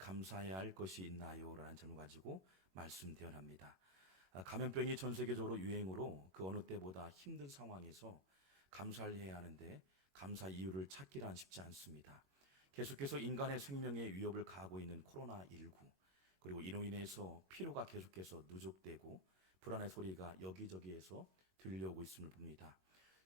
감사해야 할 것이 있나요? 라는 질문 가지고 말씀드려합니다. 감염병이 전 세계적으로 유행으로 그 어느 때보다 힘든 상황에서 감사를 해야 하는데 감사 이유를 찾기란 쉽지 않습니다. 계속해서 인간의 생명에 위협을 가하고 있는 코로나19, 그리고 이로 인해서 피로가 계속해서 누적되고 불안의 소리가 여기저기에서 들려오고 있음을 봅니다.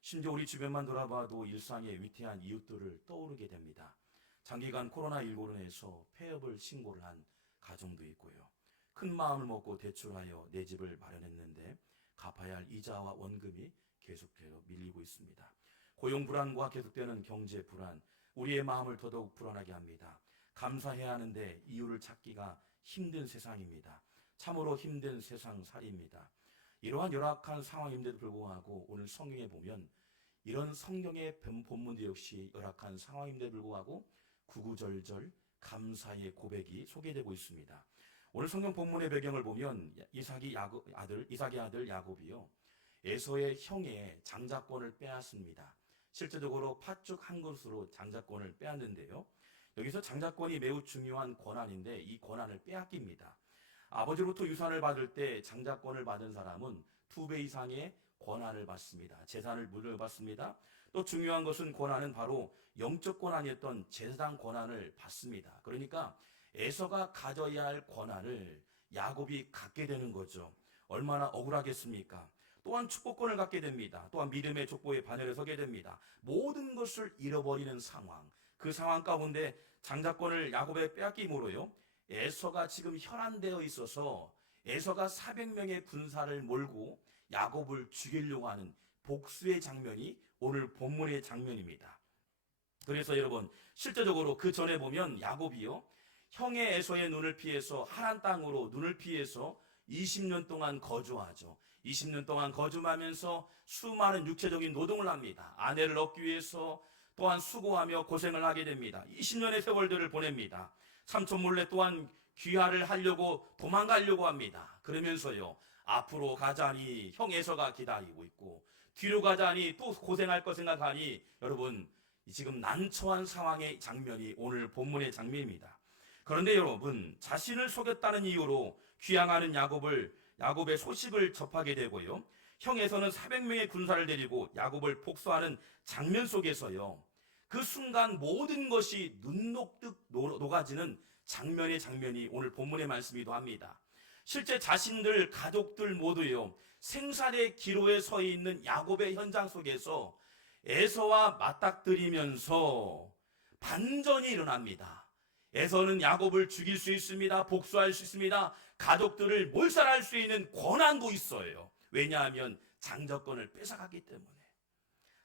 심지어 우리 주변만 돌아봐도 일상의 위태한 이웃들을 떠오르게 됩니다. 장기간 코로나19로 인해서 폐업을 신고를 한 가정도 있고요. 큰 마음을 먹고 대출하여 내 집을 마련했는데 갚아야 할 이자와 원금이 계속해서 밀리고 있습니다. 고용 불안과 계속되는 경제 불안, 우리의 마음을 더더욱 불안하게 합니다. 감사해야 하는데 이유를 찾기가 힘든 세상입니다. 참으로 힘든 세상살이입니다. 이러한 열악한 상황임에도 불구하고 오늘 성경에 보면 이런 성경의 본문도 역시 열악한 상황임에도 불구하고 구구절절 감사의 고백이 소개되고 있습니다. 오늘 성경 본문의 배경을 보면 이삭의 아들 야곱이요, 에서의 형의 장자권을 빼앗습니다. 실제적으로 팥죽 한 그릇으로 장자권을 빼앗는데요. 여기서 장자권이 매우 중요한 권한인데 이 권한을 빼앗깁니다. 아버지로부터 유산을 받을 때 장자권을 받은 사람은 2배 이상의 권한을 받습니다. 재산을 물려받습니다. 또 중요한 것은 권한은 바로 영적 권한이었던 제사장 권한을 받습니다. 그러니까 에서가 가져야 할 권한을 야곱이 갖게 되는 거죠. 얼마나 억울하겠습니까? 또한 축복권을 갖게 됩니다. 또한 믿음의 족보에 반열에 서게 됩니다. 모든 것을 잃어버리는 상황, 그 상황 가운데 장자권을 야곱에 빼앗김으로요, 에서가 지금 혈안되어 있어서 에서가 400명의 군사를 몰고 야곱을 죽이려고 하는 복수의 장면이 오늘 본문의 장면입니다. 그래서 여러분, 실제적으로 그 전에 보면 야곱이요, 형의 에서의 눈을 피해서 하란 땅으로 눈을 피해서 20년 동안 거주하죠. 20년 동안 거주하면서 수많은 육체적인 노동을 합니다. 아내를 얻기 위해서 또한 수고하며 고생을 하게 됩니다. 20년의 세월들을 보냅니다. 삼촌 몰래 또한 귀화를 하려고 도망가려고 합니다. 그러면서요, 앞으로 가자니 형 에서가 기다리고 있고 뒤로 가자니 또 고생할 거 생각하니 여러분, 지금 난처한 상황의 장면이 오늘 본문의 장면입니다. 그런데 여러분, 자신을 속였다는 이유로 귀향하는 야곱의 소식을 접하게 되고요, 형에서는 400명의 군사를 데리고 야곱을 복수하는 장면 속에서요, 그 순간 모든 것이 눈 녹듯 녹아지는 장면이 오늘 본문의 말씀이기도 합니다. 실제 자신들 가족들 모두요, 생살의 기로에 서 있는 야곱의 현장 속에서 에서와 맞닥뜨리면서 반전이 일어납니다. 에서는 야곱을 죽일 수 있습니다. 복수할 수 있습니다. 가족들을 몰살할 수 있는 권한도 있어요. 왜냐하면 장자권을 뺏어갔기 때문에.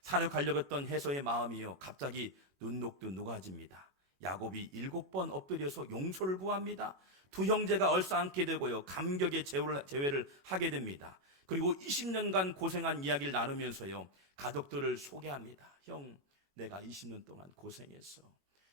사륙하려고 했던 에서의 마음이요, 갑자기 눈 녹듯 녹아집니다. 야곱이 7번 엎드려서 용서를 구합니다. 두 형제가 얼싸안게 되고요, 감격의 재회를 하게 됩니다. 그리고 20년간 고생한 이야기를 나누면서요, 가족들을 소개합니다. 형, 내가 20년 동안 고생했어.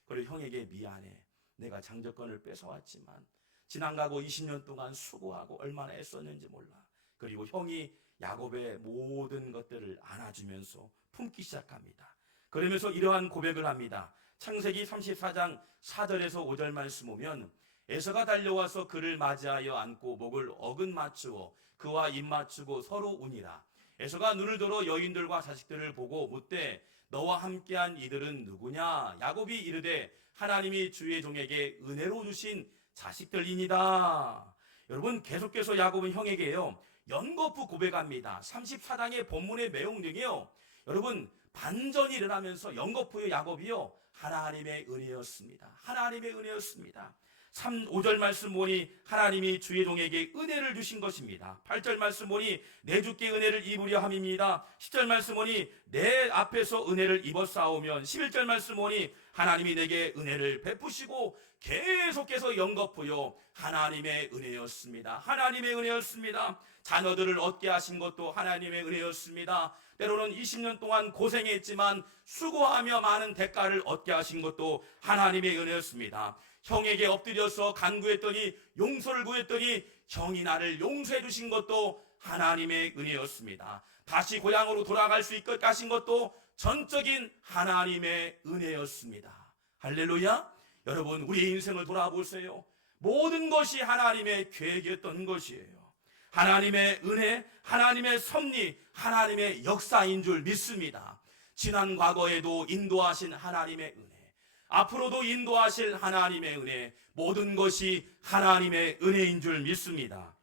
그리고 형에게 미안해. 내가 장자권을 뺏어왔지만 지나가고 20년 동안 수고하고 얼마나 애썼는지 몰라. 그리고 형이 야곱의 모든 것들을 안아주면서 품기 시작합니다. 그러면서 이러한 고백을 합니다. 창세기 34장 4절에서 5절 말씀 보면 에서가 달려와서 그를 맞이하여 안고 목을 어긋 맞추어 그와 입 맞추고 서로 우니라. 에서가 눈을 들어 여인들과 자식들을 보고 묻되 너와 함께한 이들은 누구냐? 야곱이 이르되 하나님이 주의 종에게 은혜로 주신 자식들이니이다. 여러분, 계속해서 야곱은 형에게요, 연거푸 고백합니다. 34장의 본문의 내용 중에요, 여러분, 반전이 일어나면서 연거푸의 야곱이요, 하나님의 은혜였습니다. 하나님의 은혜였습니다. 5절 말씀 보니 하나님이 주의 종에게 은혜를 주신 것입니다. 8절 말씀 보니 내 주께 은혜를 입으려 함입니다. 10절 말씀 보니 내 앞에서 은혜를 입었사오면 11절 말씀 보니 하나님이 내게 은혜를 베푸시고 계속해서 연거푸요, 하나님의 은혜였습니다. 하나님의 은혜였습니다. 자녀들을 얻게 하신 것도 하나님의 은혜였습니다. 때로는 20년 동안 고생했지만 수고하며 많은 대가를 얻게 하신 것도 하나님의 은혜였습니다. 형에게 엎드려서 간구했더니 용서를 구했더니 형이 나를 용서해 주신 것도 하나님의 은혜였습니다. 다시 고향으로 돌아갈 수 있게 하신 것도 전적인 하나님의 은혜였습니다. 할렐루야. 여러분, 우리의 인생을 돌아보세요. 모든 것이 하나님의 계획이었던 것이에요. 하나님의 은혜, 하나님의 섭리, 하나님의 역사인 줄 믿습니다. 지난 과거에도 인도하신 하나님의 은혜, 앞으로도 인도하실 하나님의 은혜, 모든 것이 하나님의 은혜인 줄 믿습니다.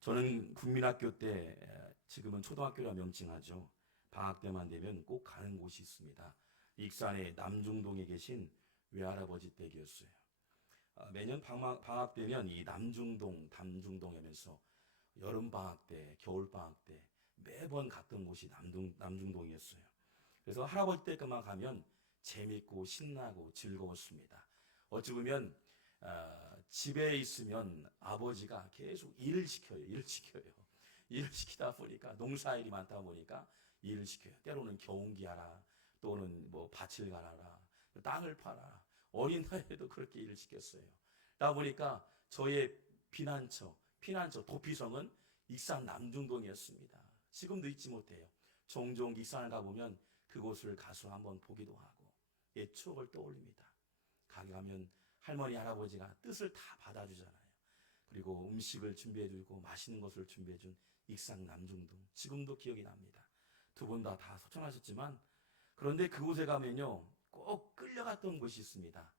저는 국민학교 때, 지금은 초등학교라 명칭하죠, 방학 때만 되면 꼭 가는 곳이 있습니다. 익산의 남중동에 계신 외할아버지 댁이었어요. 매년 방학 때면 이 남중동 하면서 여름방학 때, 겨울방학 때 매번 갔던 곳이 남중동이었어요. 그래서 할아버지 댁만 가면 재밌고 신나고 즐거웠습니다. 어찌 보면 집에 있으면 아버지가 계속 일을 시켜요. 일을 시키다 보니까, 농사일이 많다 보니까 일을 시켜요. 때로는 경운기하라, 또는 뭐 밭을 갈아라, 땅을 파라. 어린 나이에도 그렇게 일을 시켰어요. 그러다 보니까 저의 피난처 도피성은 익산 남중동이었습니다. 지금도 잊지 못해요. 종종 익산을 가보면 그곳을 가서 한번 보기도 하고 옛 추억을 떠올립니다. 가게 가면 할머니 할아버지가 뜻을 다 받아주잖아요. 그리고 음식을 준비해주고 맛있는 것을 준비해준 익산 남중동, 지금도 기억이 납니다. 두 분 다 소천하셨지만, 그런데 그곳에 가면요 꼭 끌려갔던 곳이 있습니다.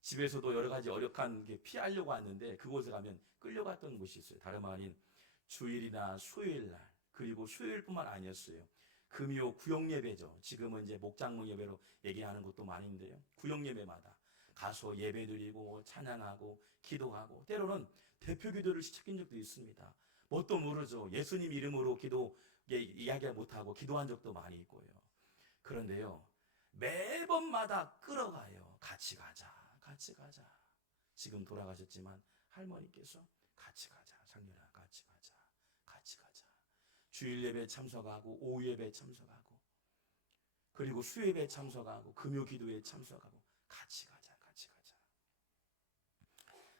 집에서도 여러 가지 어렵한 게 피하려고 왔는데 그곳에 가면 끌려갔던 곳이 있어요. 다름 아닌 주일이나 수요일날, 그리고 수요일뿐만 아니었어요. 금요 구역예배죠. 지금은 이제 목장목 예배로 얘기하는 것도 많이 있는데요, 구역예배마다 가서 예배드리고 찬양하고 기도하고, 때로는 대표 기도를 시킨 적도 있습니다. 뭣도 모르죠. 예수님 이름으로 이야기 못하고 기도한 적도 많이 있고요. 그런데요, 매번마다 끌어가요. 같이 가자. 지금 돌아가셨지만 할머니께서 같이 가자, 장렬아, 같이 가자. 주일 예배 참석하고, 오후 예배 참석하고, 그리고 수요 예배 참석하고, 금요 기도에 참석하고, 같이 가자.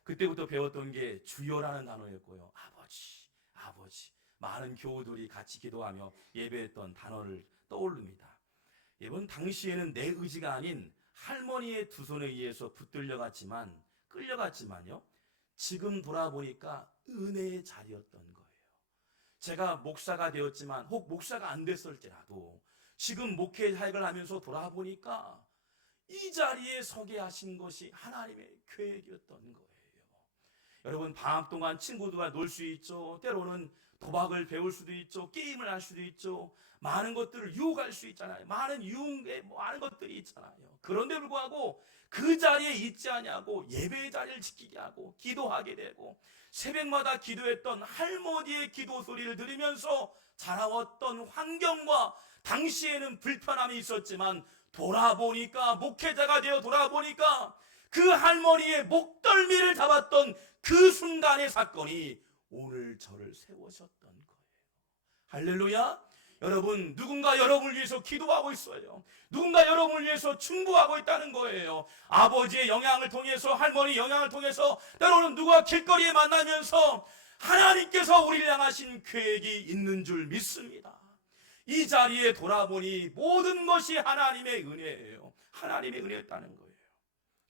그때부터 배웠던 게 주여라는 단어였고요. 아버지. 많은 교우들이 같이 기도하며 예배했던 단어를 떠올립니다. 여러분, 당시에는 내 의지가 아닌 할머니의 두 손에 의해서 끌려갔지만요, 지금 돌아보니까 은혜의 자리였던 거예요. 제가 목사가 되었지만, 혹 목사가 안 됐을지라도 지금 목회 사역을 하면서 돌아보니까 이 자리에 서게 하신 것이 하나님의 계획이었던 거예요. 여러분, 방학 동안 친구들과 놀 수 있죠. 때로는 도박을 배울 수도 있죠. 게임을 할 수도 있죠. 많은 것들을 유혹할 수 있잖아요. 많은 것들이 있잖아요. 그런데 불구하고 그 자리에 있지 않냐고 예배의 자리를 지키게 하고 기도하게 되고, 새벽마다 기도했던 할머니의 기도 소리를 들으면서 자라왔던 환경과, 당시에는 불편함이 있었지만 목회자가 되어 돌아보니까 그 할머니의 목덜미를 잡았던 그 순간의 사건이 오늘 저를 세우셨던 거예요. 할렐루야. 여러분, 누군가 여러분을 위해서 기도하고 있어요. 누군가 여러분을 위해서 충고하고 있다는 거예요. 아버지의 영향을 통해서, 할머니 영향을 통해서, 때로는 누가 길거리에 만나면서 하나님께서 우리를 향하신 계획이 있는 줄 믿습니다. 이 자리에 돌아보니 모든 것이 하나님의 은혜예요. 하나님의 은혜였다는 거예요.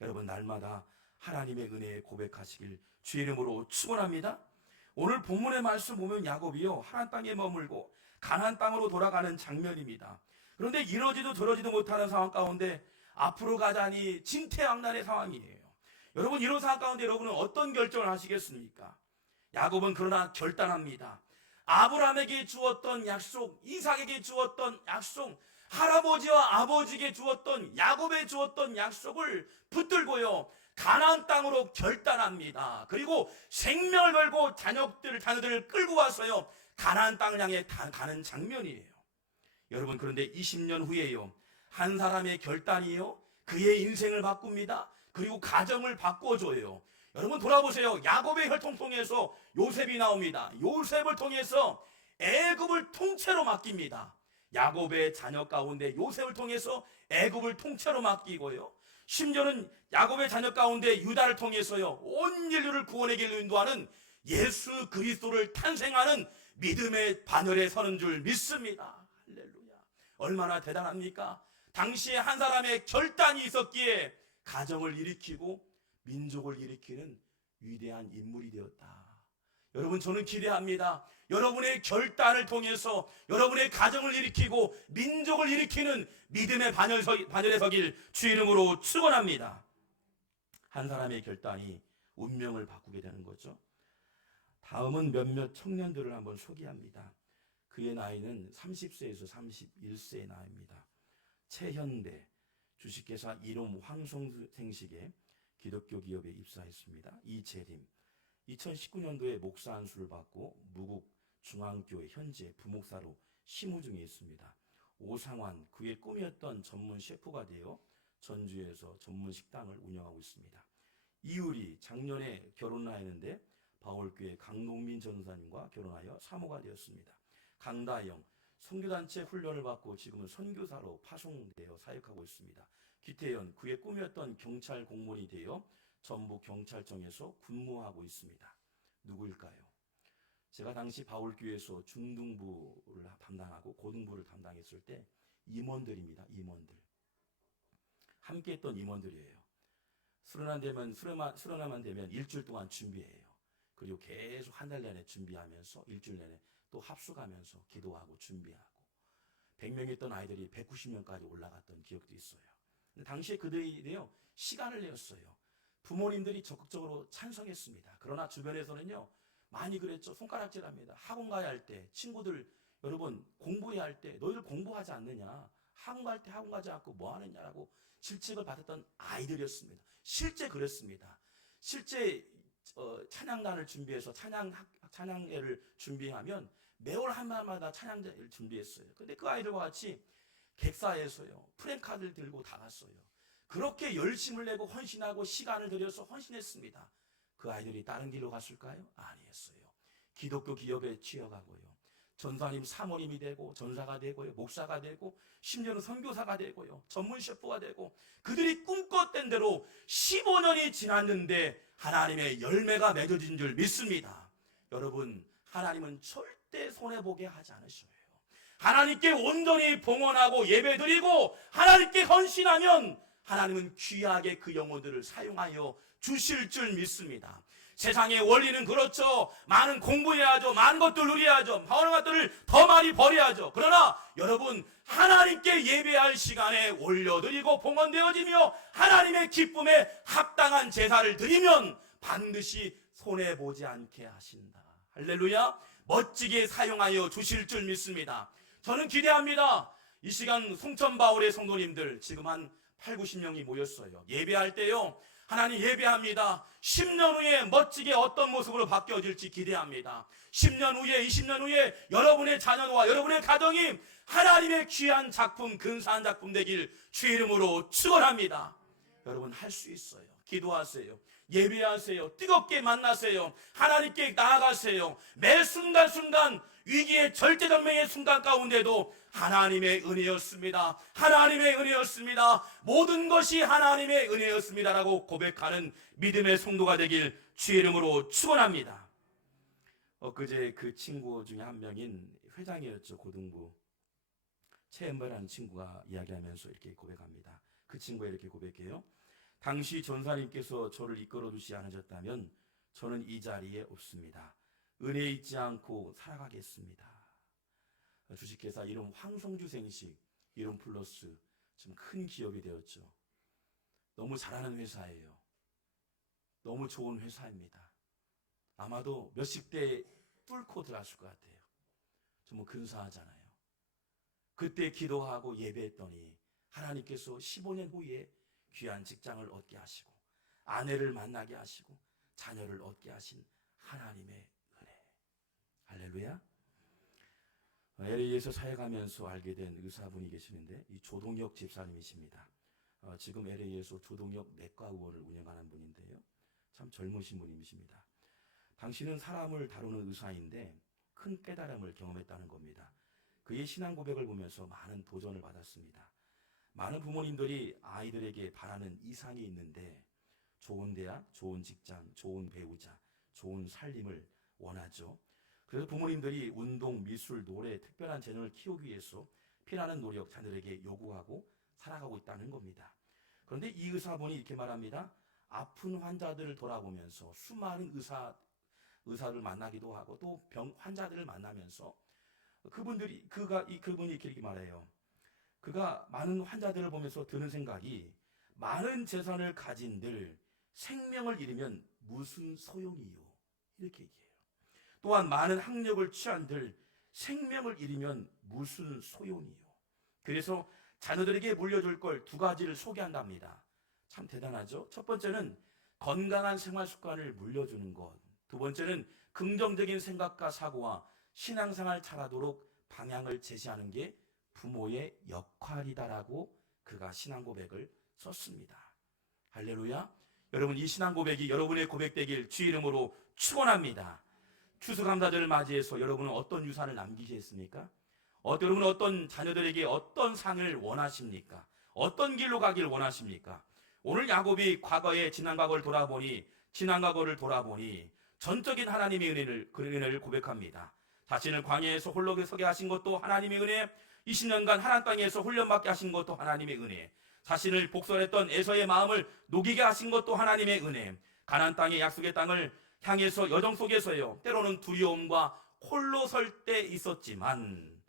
여러분, 날마다 하나님의 은혜에 고백하시길 주의 이름으로 축원합니다. 오늘 본문의 말씀 보면 야곱이요, 하란 땅에 머물고 가나안 땅으로 돌아가는 장면입니다. 그런데 이러지도 저러지도 못하는 상황 가운데 앞으로 가자니 진퇴양난의 상황이에요. 여러분, 이런 상황 가운데 여러분은 어떤 결정을 하시겠습니까? 야곱은 그러나 결단합니다. 아브라함에게 주었던 약속, 이삭에게 주었던 약속, 할아버지와 아버지에게 주었던, 야곱에 주었던 약속을 붙들고요, 가나안 땅으로 결단합니다. 그리고 생명을 걸고 자녀들을 끌고 와서요, 가나안 땅을 향해 가는 장면이에요. 여러분, 그런데 20년 후에요, 한 사람의 결단이요, 그의 인생을 바꿉니다. 그리고 가정을 바꿔줘요. 여러분, 돌아보세요. 야곱의 혈통 통해서 요셉이 나옵니다. 요셉을 통해서 애굽을 통째로 맡깁니다. 야곱의 자녀 가운데 요셉을 통해서 애굽을 통째로 맡기고요, 심지어는 야곱의 자녀 가운데 유다를 통해서요, 온 인류를 구원의 길로 인도하는 예수 그리스도를 탄생하는 믿음의 반열에 서는 줄 믿습니다. 할렐루야. 얼마나 대단합니까? 당시에 한 사람의 결단이 있었기에 가정을 일으키고 민족을 일으키는 위대한 인물이 되었다. 여러분, 저는 기대합니다. 여러분의 결단을 통해서 여러분의 가정을 일으키고 민족을 일으키는 믿음의 반열에 서길 주 이름으로 축원합니다. 한 사람의 결단이 운명을 바꾸게 되는 거죠. 다음은 몇몇 청년들을 한번 소개합니다. 그의 나이는 30세에서 31세의 나이입니다. 최현대 주식회사 이름 황송생식의 기독교 기업에 입사했습니다. 이재림 2019년도에 목사 안수를 받고 무국 중앙교회 현재 부목사로 심우 중에 있습니다. 오상환 그의 꿈이었던 전문 셰프가 되어 전주에서 전문 식당을 운영하고 있습니다. 이유리 작년에 결혼을 했는데 바울교회 강동민 전사님과 결혼하여 사모가 되었습니다. 강다영 선교단체 훈련을 받고 지금은 선교사로 파송되어 사역하고 있습니다. 기태현 그의 꿈이었던 경찰 공무원이 되어 전북 경찰청에서 근무하고 있습니다. 누구일까요? 제가 당시 바울교회에서 중등부를 담당하고 고등부를 담당했을 때 임원들입니다. 임원들. 함께했던 임원들이에요. 수련회만 되면 일주일 동안 준비해요. 그리고 계속 한 달 내내 준비하면서 일주일 내내 또 합숙하면서 기도하고 준비하고 100명 있던 아이들이 190명까지 올라갔던 기억도 있어요. 근데 당시에 그들이요 시간을 내었어요. 부모님들이 적극적으로 찬성했습니다. 그러나 주변에서는요 많이 그랬죠. 손가락질합니다. 학원 가야 할 때 친구들 여러분 공부해야 할 때 너희들 공부하지 않느냐, 학원 갈 때 학원 가지 않고 뭐 하느냐라고 질책을 받았던 아이들이었습니다. 실제 그랬습니다. 실제 찬양단을 준비해서 찬양회를 준비하면 매월 한마다 찬양회를 준비했어요. 근데 그 아이들과 같이 객사에서요 프랭카드를 들고 다 갔어요. 그렇게 열심을 내고 헌신하고 시간을 들여서 헌신했습니다. 그 아이들이 다른 길로 갔을까요? 아니었어요. 기독교 기업에 취업하고요. 전사님 사모님이 되고 전사가 되고요. 목사가 되고 심지어는 선교사가 되고요. 전문 셰프가 되고 그들이 꿈꿨던 대로 15년이 지났는데 하나님의 열매가 맺어진 줄 믿습니다. 여러분, 하나님은 절대 손해보게 하지 않으셔요. 하나님께 온전히 봉헌하고 예배드리고 하나님께 헌신하면 하나님은 귀하게 그 영혼들을 사용하여 주실 줄 믿습니다. 세상의 원리는 그렇죠. 많은 공부해야죠. 많은 것들 누려야죠. 많은 것들을 더 많이 버려야죠. 그러나 여러분 하나님께 예배할 시간에 올려드리고 봉헌되어지며 하나님의 기쁨에 합당한 제사를 드리면 반드시 손해보지 않게 하신다. 할렐루야. 멋지게 사용하여 주실 줄 믿습니다. 저는 기대합니다. 이 시간 송천바울의 성도님들 지금 한 8, 90명이 모였어요. 예배할 때요 하나님 예배합니다. 10년 후에 멋지게 어떤 모습으로 바뀌어질지 기대합니다. 10년 후에 20년 후에 여러분의 자녀와 여러분의 가정이 하나님의 귀한 작품, 근사한 작품 되길 주 이름으로 축원합니다. 여러분 할 수 있어요. 기도하세요. 예배하세요. 뜨겁게 만나세요. 하나님께 나아가세요. 매 순간순간 위기의 절대전명의 순간 가운데도 하나님의 은혜였습니다. 하나님의 은혜였습니다. 모든 것이 하나님의 은혜였습니다라고 고백하는 믿음의 성도가 되길 주의 이름으로 축원합니다. 엊그제 그 친구 중에 한 명인 회장이었죠. 고등부 최은배라는 친구가 이야기하면서 이렇게 고백합니다. 그 친구가 이렇게 고백해요. 당시 전사님께서 저를 이끌어 주시 않으셨다면 저는 이 자리에 없습니다. 은혜 잊지 않고 살아가겠습니다. 주식회사 이름 황성주생식 이름 플러스 좀 큰 기업이 되었죠. 너무 잘하는 회사예요. 너무 좋은 회사입니다. 아마도 몇십 대 뚫고 들어갔을 것 같아요. 정말 근사하잖아요. 그때 기도하고 예배했더니 하나님께서 15년 후에 귀한 직장을 얻게 하시고 아내를 만나게 하시고 자녀를 얻게 하신 하나님의 은혜. 할렐루야. LA에서 사역하면서 알게 된 의사분이 계시는데 이 조동혁 집사님이십니다. 지금 LA에서 조동혁 내과의원을 운영하는 분인데요. 참 젊으신 분이십니다. 당신은 사람을 다루는 의사인데 큰 깨달음을 경험했다는 겁니다. 그의 신앙 고백을 보면서 많은 도전을 받았습니다. 많은 부모님들이 아이들에게 바라는 이상이 있는데 좋은 대학, 좋은 직장, 좋은 배우자, 좋은 살림을 원하죠. 그래서 부모님들이 운동, 미술, 노래, 특별한 재능을 키우기 위해서 피나는 노력 자녀들에게 요구하고 살아가고 있다는 겁니다. 그런데 이 의사분이 이렇게 말합니다. 아픈 환자들을 돌아보면서 수많은 의사를 만나기도 하고 또 환자들을 만나면서 그분이 이렇게 말해요. 그가 많은 환자들을 보면서 드는 생각이, 많은 재산을 가진들 생명을 잃으면 무슨 소용이요? 이렇게 얘기해요. 또한 많은 학력을 취한들 생명을 잃으면 무슨 소용이요? 그래서 자녀들에게 물려줄 걸 두 가지를 소개한답니다. 참 대단하죠? 첫 번째는 건강한 생활 습관을 물려주는 것. 두 번째는 긍정적인 생각과 사고와 신앙생활 잘하도록 방향을 제시하는 게 부모의 역할이다라고 그가 신앙 고백을 썼습니다. 할렐루야. 여러분, 이 신앙 고백이 여러분의 고백되길 주의 이름으로 축원합니다. 추수감사절을 맞이해서 여러분은 어떤 유산을 남기시겠습니까? 여러분은 어떤 자녀들에게 어떤 상을 원하십니까? 어떤 길로 가기를 원하십니까? 오늘 야곱이 지난 과거를 돌아보니 전적인 하나님의 은혜를 고백합니다. 자신을 광야에서 홀로 서게 하신 것도 하나님의 은혜, 20년간 하나님 땅에서 훈련받게 하신 것도 하나님의 은혜, 자신을 복설했던 에서의 마음을 녹이게 하신 것도 하나님의 은혜, 가나안 땅의 약속의 땅을 향해서 여정 속에서요, 때로는 두려움과 홀로 설 때 있었지만,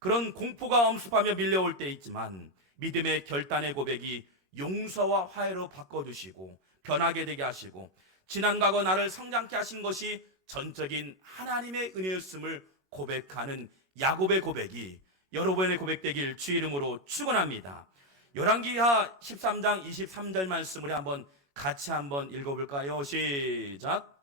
그런 공포가 엄습하며 밀려올 때 있지만 믿음의 결단의 고백이 용서와 화해로 바꿔주시고 변하게 되게 하시고 지난 과거 나를 성장케 하신 것이 전적인 하나님의 은혜였음을 고백하는 야곱의 고백이 여러분의 고백되길 주의 이름으로 축원합니다. 열왕기하 13장 23절 말씀을 같이 한번 읽어볼까요? 시작.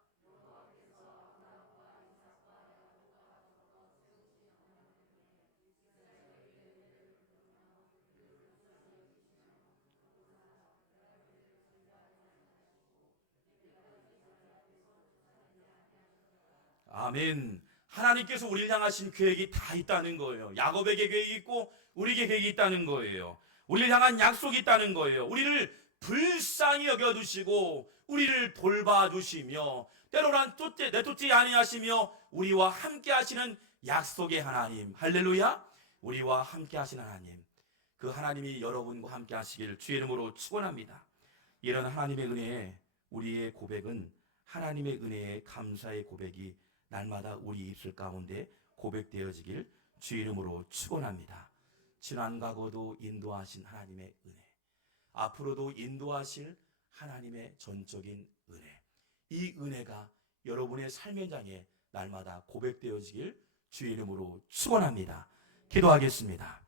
아멘. 하나님께서 우리를 향하신 계획이 다 있다는 거예요. 야곱에게 계획이 있고 우리에게 계획이 있다는 거예요. 우리를 향한 약속이 있다는 거예요. 우리를 불쌍히 여겨주시고 우리를 돌봐주시며 때로는 내쫓지 아니하시며 우리와 함께 하시는 약속의 하나님. 할렐루야. 우리와 함께 하시는 하나님, 그 하나님이 여러분과 함께 하시길 주의 이름으로 축원합니다. 이런 하나님의 은혜에 우리의 고백은 하나님의 은혜에 감사의 고백이 날마다 우리 입술 가운데 고백되어지길 주의 이름으로 축원합니다. 지난 과거도 인도하신 하나님의 은혜, 앞으로도 인도하실 하나님의 전적인 은혜, 이 은혜가 여러분의 삶의 현장에 날마다 고백되어지길 주의 이름으로 축원합니다. 기도하겠습니다.